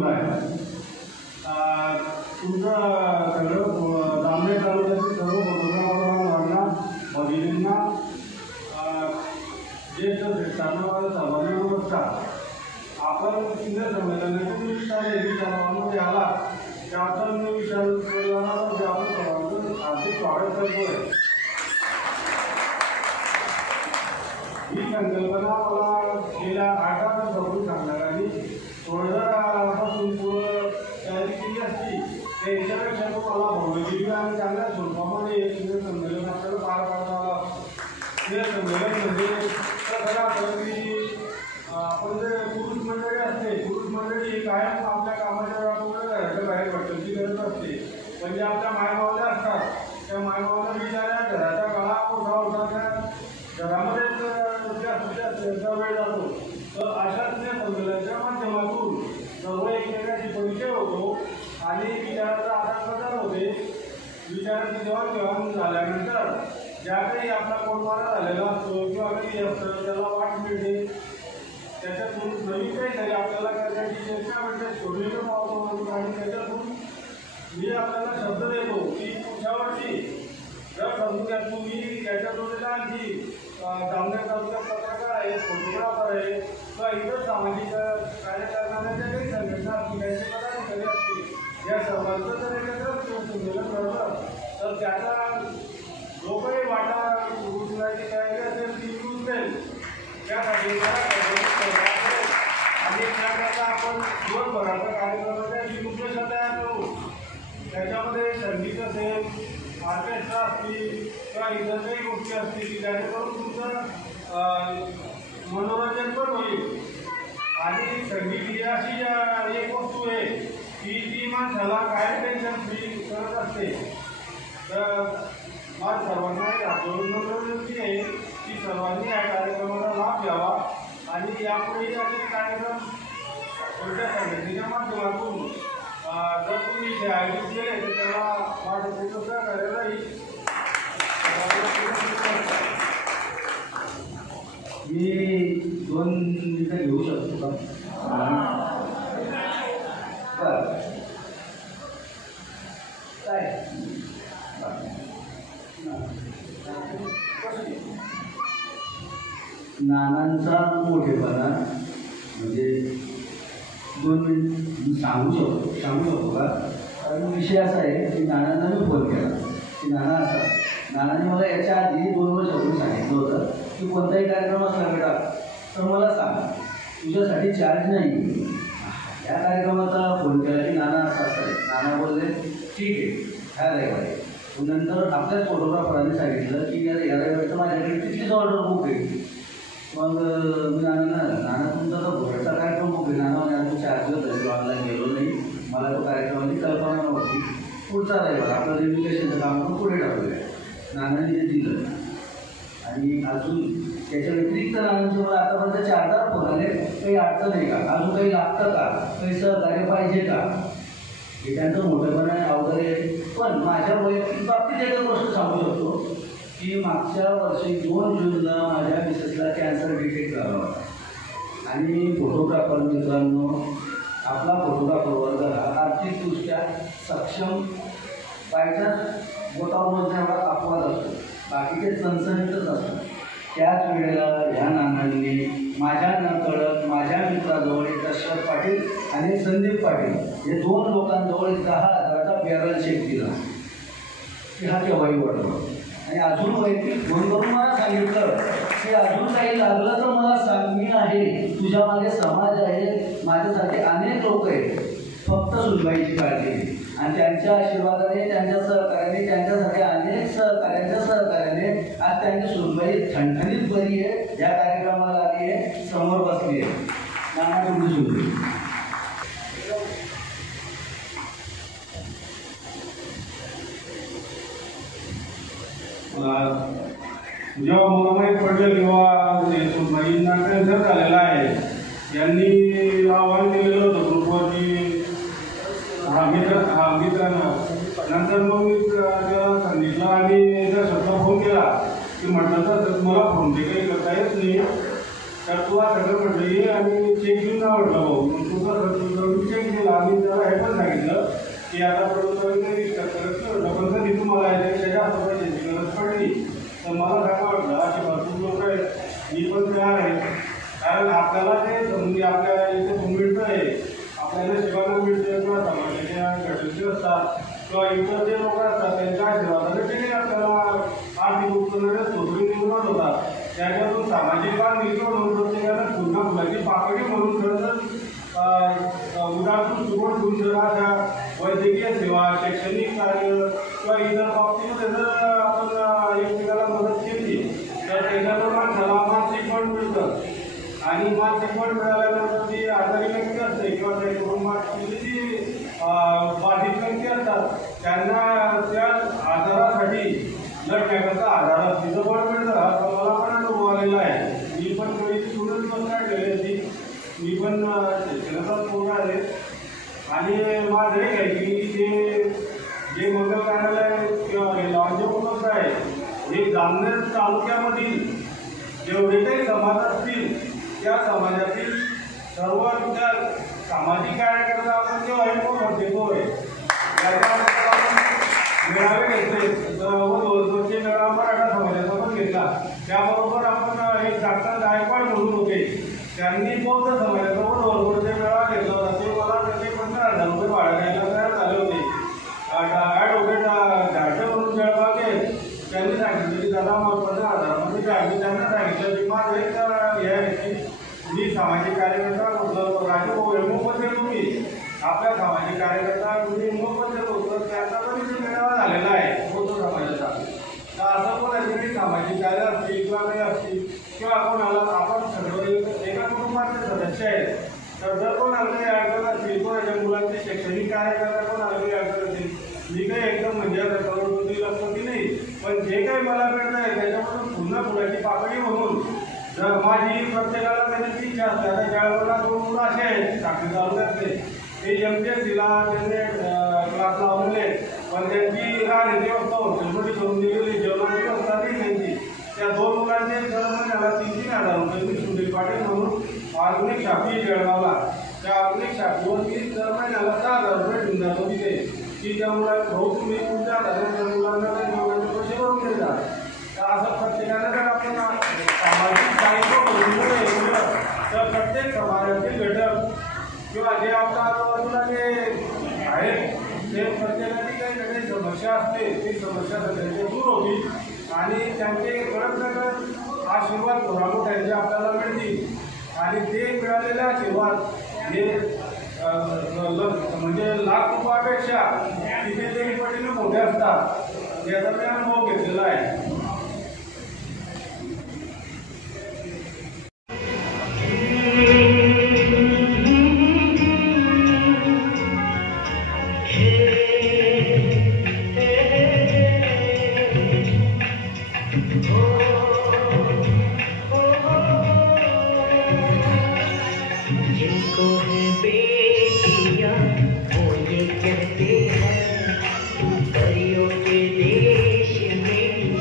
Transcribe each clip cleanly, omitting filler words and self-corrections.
घेऊन आहे. तुमचं सगळं जामनेर तालुक्यातील सर्व फोटोग्राफरांना भगिनींना ज्येष्ठ श्रेष्ठांना सर्वांना नमस्कार. आपण सिंगर संमेलनातून विचारामध्ये आला त्याबद्दल मी विचार परिवारामध्ये आपण सर्वांचं हार्दिक स्वागत करतोय. ही संकल्पना मला गेल्या 8 वर्षापूर्वी सांगणाऱ्यांनी 2000पासून पुढं तयारी केली असती. त्याच्यापेक्षा तो मला भव्यदिव्य आणि चांगल्या स्वरूपामध्ये एक सिंगर संमेलन आपल्याला पार पाडता आला. सिंगर संमेलन म्हणजे खरं आपलं की आपण जे पुरुष मंडळी असते, पुरुष मंडळी कायम आपल्या कामाच्या वेळापुढे घराच्या बाहेर पडण्याची गरज असते. म्हणजे आपल्या मायबावल्या असतात, त्या मायबावल्या बिचाऱ्या घराच्या कला कोठा घरामध्येच जास्त वेळ जातो. तर अशाच संमेलनाच्या माध्यमातून सर्व एकमेकांशी परिचय होतो आणि विचाराचा आदान-प्रदान होते. विचारांची देवाणघेवाण झाल्यानंतर ज्या काही आपला कोणमारा झालेला असतो किंवा काही असतं त्याला वाट मिळते. त्याच्यातून नवीन काहीतरी आपल्याला करण्याची चेष्टा मिळते, शोधलेलं पावतो आणि त्याच्यातून मी आपल्याला शब्द देतो की पुढच्या वर्षी जर समजून तुम्ही त्याच्यातून आणखी जामनेर तालुक्यात पत्रकार आहे, फोटोग्राफर आहे किंवा इतर सामाजिक कार्य करणाऱ्या ज्या काही संघटना असतील, त्यांचे पदाधिकारी असतील, या सर्वांचं जर एकत्र संमेलन घडलं तर त्याचा जो काही वाटा उचलायची तयारी असेल ती उचलेल. त्यासाठी आणि त्याकरता आपण दिवसभराचा कार्यक्रमाच्या रूपरेषा तयार करू. त्याच्यामध्ये संगीत असेल, ऑर्केस्ट्रा असतील किंवा इतर काही गोष्टी असतील की जेणेकरून तुमचं मनोरंजन पण होईल. आणि संगीत ही अशी एक वस्तू आहे की ती माणसाला काय टेन्शन फ्री करत असते. तर आज सर्वांना विनंती आहे की सर्वांनी या कार्यक्रमाला लाभ घ्यावा आणि यापुढे असे कार्यक्रम कोणत्या संघटनेच्या माध्यमातून जर तुम्ही इथे आयोजित केले तर त्याला माझं पूर्ण सहकार्य राहील. मी 2 मिनिटं घेऊ शकतो का? काय नानांचा मोठेपणा म्हणजे 2 मिनिट सांगू शकतो का? कारण विषय असा आहे की नानांना मी फोन केला की नाना असा, नानाने मला याच्या आधी 2 वर्षापूर्वी सांगितलं होतं की कोणताही कार्यक्रम असला बेटा तर मला सांग, तुझ्यासाठी चार्ज नाही. या कार्यक्रमाचा फोन केला की नाना असं असं. नाना बोलले ठीक आहे ह्या रविवारी. नंतर आपल्याच फोटोग्राफरांनी सांगितलं की या रविवारचं माझ्याकडे तिथलीच ऑर्डर बुक आहे. मग मी नाना तुमचा तर भोरचा कार्यक्रम बुक आहे. नाना आम्ही चार्जवर झाली, ऑनलाईन गेलो नाही, मला तो कार्यक्रमाची कल्पना नव्हती. पुढचा रविवार आपलं रेग्युलेशनचं काम आपण पुढे टाकूया. नानाने ते दिलं. आणि अजून त्याच्या व्यतिरिक्त नानांचे मला आतापर्यंत 4 फोन आले, काही अडचण आहे का, अजून काही लागतं का, काही सहकार्य पाहिजे का. हे त्यांचं मोठेपणा आहे, अवघड आहे. पण माझ्या वैयक्तिक बाबतीत एक गोष्ट सांगू शकतो की मागच्या वर्षी 2 जूनला माझ्या मिसेसला कॅन्सर डिटेक्ट झाला होता. आणि फोटोग्राफर मित्रांनो, आपला फोटोग्राफर वर्ग हा आर्थिकदृष्ट्या सक्षम बायचाच बोटावर मोजण्याचा अपवाद असतो, बाकीचे सणसणीतच असतात. त्याच वेळेला ह्या नानांनी माझ्या नकळत माझ्या मित्राजवळ एक दशरथ पाटील आणि संदीप पाटील हे 2 लोकांजवळ 10,000चा बॅरल चेक दिला की हा केव्हाही वाटतो. आणि अजून वैयक्तिक फोन करून मला सांगितलं की अजून काही लागलं तर मला सांग, मी आहे, तुझ्या मागे समाज आहे, माझ्यासाठी अनेक लोक आहेत, फक्त सुनबाईची काळजी घे. आणि त्यांच्या आशीर्वादाने, त्यांच्या सहकार्याने, त्यांच्यासाठी अनेक सहकार्यांच्या सहकार्याने आज त्यांची सुनबाई ठणठणीत बरी आहे, या कार्यक्रमाला आली आहे, समोर बसली आहे. नाना तुमची सुनबाई जेव्हा मला माहीत पडलं तेव्हा सुनबाईंना कॅन्सर झालेला आहे. यांनी आव्हान दिलेलं होतं ग्रुपवरती मित्रांनो. नंतर मग मी त्याला सांगितलं आणि त्या स्वतः फोन केला की म्हटलं तर मला फोन पे काही करता येत नाही, तर तुला सगळं म्हटलं ये आणि चेक घेऊन ना म्हटलं भाऊ. मग तुझा चेक दिला हे पण सांगितलं की आता प्रॉडक्टमध्ये करत पण कधी तुम्हाला त्याच्या पैशाची गरज पडली तर मला काय वाटलं असे भरपूर लोक आहेत, मी पण तयार आहे. कारण आपल्याला ते म्हणजे आपल्या इथे मिळतं आहे, आपल्याला शिवायला मिळतं किंवा समाजाच्या घटनेचे असतात किंवा इतर जे लोक असतात त्यांच्या आशीर्वादाने ते आपल्याला आर्थिक उत्पन्नाने स्वतंत्र निर्माण होतात. त्याच्यातून सामाजिक बांधिलकी म्हणून प्रत्येकाला पुन्हा फुलाची पाकळी म्हणून खरं तर उदाहरण सुरुवात होऊन जर अशा वैद्यकीय सेवा, शैक्षणिक कार्य किंवा इतर बाबतीमध्ये जर आपण एकमेकाला मदत केली तर त्याच्यातून माणसाला मानसिक बळ मिळतं आणि मानसिक बळ मिळाल्यानंतर जी आजारी व्यक्ती असते किंवा त्या कुटुंबाची जी बाधित व्यक्ती असतात त्यांना त्या आजारासाठी लढण्याकरता आधारात तिचं बळ मिळतं असं मला पण अनुभव आलेला आहे. मी पण थोडीशी सुरत पण काय केली होती, मी पण शिक्षणाचाच पोरगा आहे आणि माझं एक आहे की जे मंगल कार्यालय किंवा हे लॉन्च उपलब्ध आहे हे जामनेर तालुक्यामधील जेवढे काही समाज असतील त्या समाजातील सर्व त्या सामाजिक कार्यकर्ता आपण जेव्हा हे देतोय त्याच्यानंतर आपण मेळावे घेतले व मेळावा मराठा समाजाचा पण घेतला. त्याबरोबर आपण एक डॉक्टर गायकवाड म्हणून होते, त्यांनी बौद्ध समाजाचा पण वरवरचे मेळावा घेतला होता. ते मला त्याचे 15,000 रुपये भाडं द्यायला तयार झाले होते. ॲडव्होकेट घाटे म्हणून जळगावचे त्यांनी सांगितलं की दादा मग 15,000 मी त्यांना सांगितलं की माझं एक हे आहे की मी सामाजिक कार्यकर्ता म्हटलं राजूभाऊ हे मोफत तुम्ही आपल्या सामाजिक कार्यकर्ता मी मोफत होतो त्याचा पण इथे मेळावा झालेला आहे बौद्ध समाजाचा. तर असं कोणाचे सामाजिक कार्य असतील किंवा काही असतील किंवा कोणाला आपण सगळं एका कुटुंबाचे सदस्य आहेत तर जर कोणाला काही अडचण असतील कोणाच्या मुलांचे शैक्षणिक कार्य करता कोणाला काही अडचण असतील मी काही एकदम म्हणजे करोडपती लक्षपती नाही पण जे काही मला मिळतं आहे त्याच्यापासून पुन्हा फुलाची पाकळी म्हणून जर माझी प्रत्येकाला त्याची इच्छा असते. आता ज्यावेळेला 2 मुलं असे आहेत साखळी तालुक्यातले ते MPSCला त्यांनी क्लास लावलेले पण त्यांची राहण्याची व्यवस्था हॉस्टेलमध्ये करून दिलेली, जेवणाची व्यवस्था नाही त्यांची. त्या 2 मुलांचे दर महिन्याला 3,000 रुपये मी सुनील पाटील म्हणून आधुनिक शाखी जळगावला त्या आधुनिक शाखीवरती दर महिन्याला 6,000 रुपये घेऊन जातो तिथे की त्या मुलांना भाऊ तुम्ही तुमच्या त्या मुलांना जेवणाचे पैसे भरून देतात. तर असं प्रत्येकाने जर आपण सामाजिक दायित्व तर प्रत्येक समाजातील घटक किंवा जे आपल्या आजूबाजूला जे आहेत ते प्रत्येकाची काही ना काही समस्या असते ती समस्या सगळ्यांची दूर होती आणि त्यांचे कळत न कळत आशीर्वाद मोठ्यांचे आपल्याला मिळतील आणि ते मिळालेले आशीर्वाद हे म्हणजे लाख रुपयापेक्षा कितीतरी पटीने मोठे असतात याचा मी अनुभव घेतलेला आहे. परियों के देश में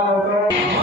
लवकर